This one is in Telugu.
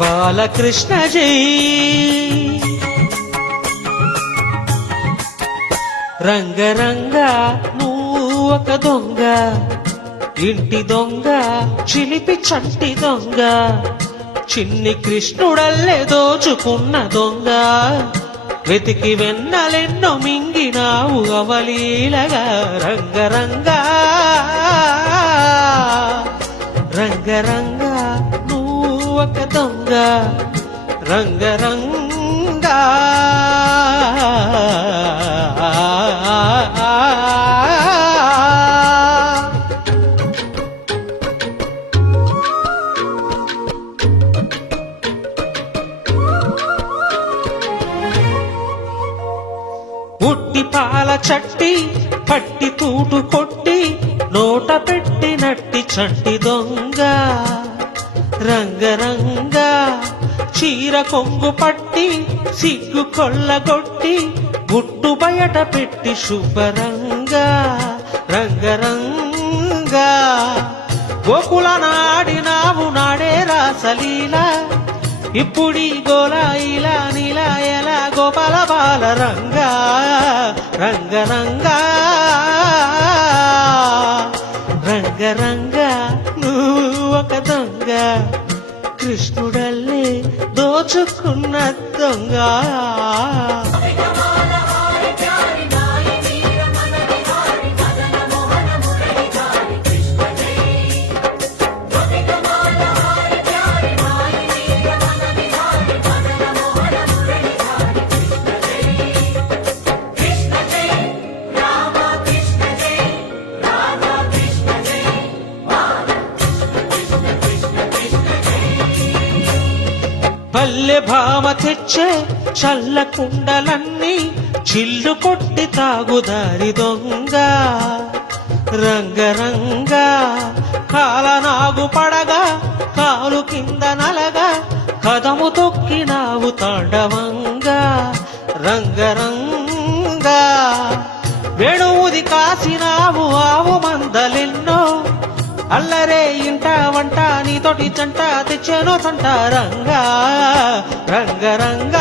బాలకృష్ణ జై. రంగరంగ నువ్వు ఒక దొంగ, ఇంటి దొంగ చిలిపి చంటి దొంగ, చిన్ని కృష్ణుడల్లే దోచుకున్న దొంగ, వెతికి వెన్నలెన్నో మింగినావు అవలీలగా. రంగరంగ రంగరంగ నువ్వు ఒక దొంగ, రంగరంగ. ఉట్టి పాల చట్టి పట్టి తూటు కొట్టి నోట పెట్టినట్టి చంటి దొంగ, రంగరంగ. చీర కొంగు పట్టి సిగ్గు కొల్లగొట్టి గుట్టు బయట పెట్టి శుభ్రంగ, రంగరంగ. గోకుల నాడినావు నాడే రాసలీలా, ఇప్పుడీ గోలా ఇలా నీలా ఎలా గోపాల బాల రంగ, రంగరంగ రంగరంగ నువ్వు ఒక దొంగ, కృష్ణుడల్లే దోచుకున్న దొంగ. పల్లె భామ తెచ్చే చల్ల కుండలన్నీ చిల్లు కొట్టి తాగుదారి దొంగ, రంగరంగ. కాలనాగు పడగా కాలు కింద నలగా కదము తొక్కినావు తాండవంగా, రంగరంగ. వేణువుది కాసినావు ఆవు మందలెన్నో, అల్లరే ఇంట వంట నీతోటి జంట తెచ్చేనో సంట రంగ, రంగరంగ.